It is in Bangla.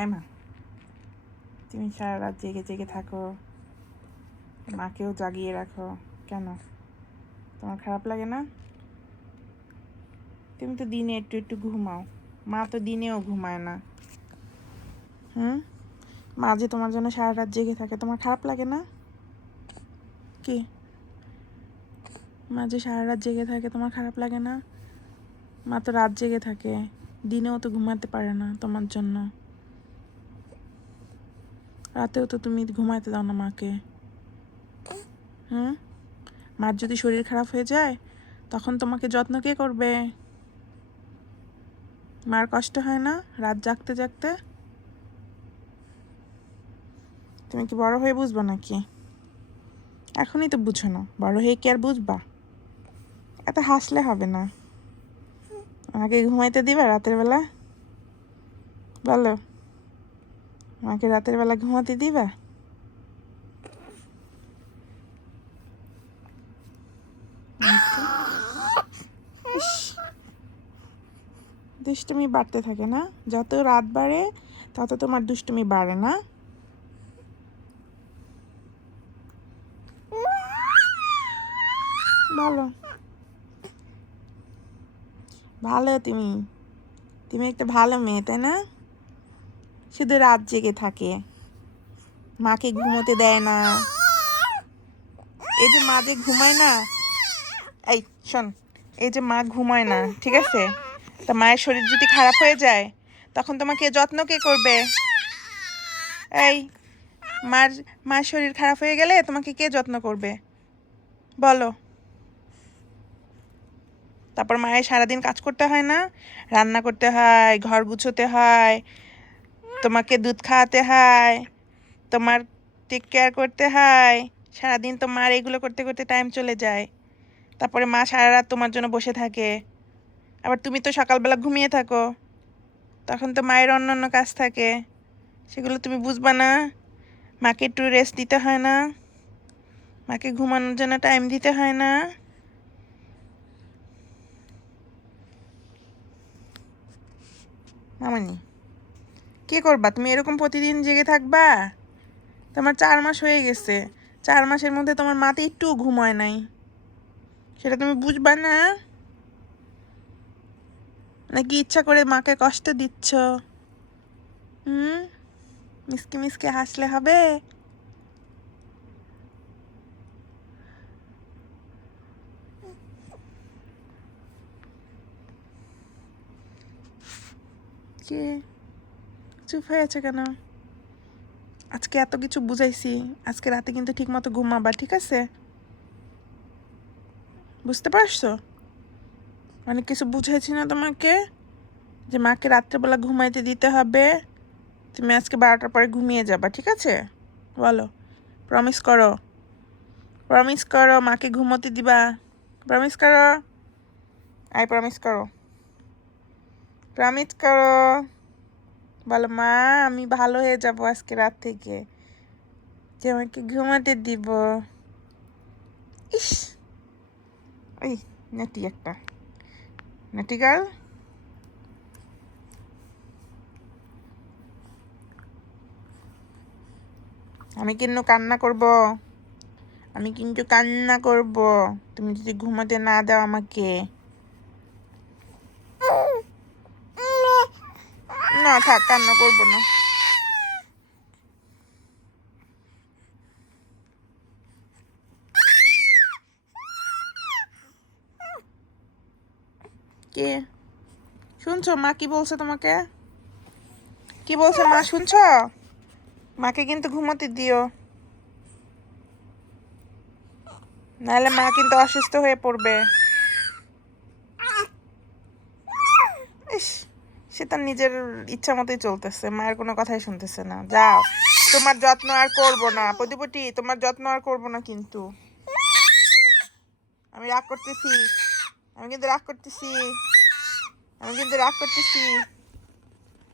এই মা, তুমি সারা রাত জেগে জেগে থাকো, মাকেও জাগিয়ে রাখো কেন? তোমার খারাপ লাগে না? তুমি তো দিনে একটু একটু ঘুমাও, মা তো দিনেও ঘুমায় না। মা যে তোমার জন্য সারা রাত জেগে থাকে, তোমার খারাপ লাগে না? কি মা যে সারা রাত জেগে থাকে, তোমার খারাপ লাগে না? মা তো রাত জেগে থাকে, দিনেও তো ঘুমাতে পারে না তোমার জন্য। রাতেও তো তুমি ঘুমাইতে দাও না মাকে। মার যদি শরীর খারাপ হয়ে যায়, তখন তোমাকে যত্ন কে করবে? মার কষ্ট হয় না রাত জাগতে জাগতে? তুমি কি বড় হয়ে বুঝবা নাকি? এখনই তো বুঝো না, বড় হয়ে কি আর বুঝবা? এত হাসলে হবে না। আমাকে ঘুমাইতে দিবা রাতের বেলা? বলো, আমাকে রাতের বেলা ঘুমাতে দিবা? দুষ্টুমি বাড়তে থাকে না? যত রাত বাড়ে তত তোমার দুষ্টুমি বাড়ে না? বলো। ভালো তুমি, তুমি একটা ভালো মেয়ে, তাই না? শুধু রাত জেগে থাকে, মাকে ঘুমোতে দেয় না। এই যে মা যে ঘুমায় না, এই শোন, এই যে মা ঘুমায় না, ঠিক আছে? তা মায়ের শরীর যদি খারাপ হয়ে যায়, তখন তোমাকে যত্ন কে করবে? এই মার শরীর খারাপ হয়ে গেলে তোমাকে কে যত্ন করবে? বলো। তারপর মায়ের সারাদিন কাজ করতে হয় না? রান্না করতে হয়, ঘর গুছোতে হয়, তোমাকে দুধ খাওয়াতে হয়, তোমার টেক কেয়ার করতে হয়। সারাদিন তো মার এগুলো করতে করতে টাইম চলে যায়। তারপরে মা সারা রাত তোমার জন্য বসে থাকে। আবার তুমি তো সকালবেলা ঘুমিয়ে থাকো, তখন তো মায়ের অন্য অন্য কাজ থাকে, সেগুলো তুমি বুঝবা না? মাকে একটু রেস্ট দিতে হয় না? মাকে ঘুমানোর জন্য টাইম দিতে হয় না? মামনি, কি করবা তুমি? এরকম প্রতিদিন জেগে থাকবা? তোমার 4 মাস হয়ে গেছে, 4 মাসের মধ্যে তোমার মাতে একটু ঘুম হয় নাই, সেটা তুমি বুঝবা না? নাকি ইচ্ছা করে মাকে কষ্ট দিচ্ছ? মিসকে মিসকে হাসলে হবে? কি চুপ হয়ে আছে কেন? আজকে এত কিছু বুঝাইছি, আজকে রাতে কিন্তু ঠিক মতো ঘুমাবা, ঠিক আছে? বুঝতে পারছো? অনেক কিছু বুঝাইছি না তোমাকে, যে মাকে রাত্রেবেলা ঘুমাইতে দিতে হবে। তুমি আজকে 12টার পরে ঘুমিয়ে যাবা, ঠিক আছে? বলো, প্রমিস করো, প্রমিস করো মাকে ঘুমোতে দিবা, প্রমিস করো। প্রমিস করো, প্রমিস করো। বলো, মা আমি ভালো হয়ে যাব আজকে রাত থেকে, যে আমাকে ঘুমাতে দিব। ইস, ওই নাটি একটা, নাটি গার্ল। আমি কিন্তু কান্না করব, আমি কিন্তু কান্না করব তুমি যদি ঘুমাতে না দাও আমাকে। না থাক, কান্না করব না। কে শুনছো? মা কি বলছে তোমাকে? কি বলছে মা শুনছো? মাকে কিন্তু ঘুমোতে দিও, নাহলে মা কিন্তু অসুস্থ হয়ে পড়বে। ইস, সে তার নিজের ইচ্ছা মতোই চলতেছে, মায়ের কোনো কথাই শুনতেছে না। যাও, তোমার যত্ন আর করব না পদিপটি, তোমার যত্ন আর করব না কিন্তু। আমি রাগ করতেছি, আমি কিন্তু রাগ করতেছি, আমি কিন্তু রাগ করতেছি।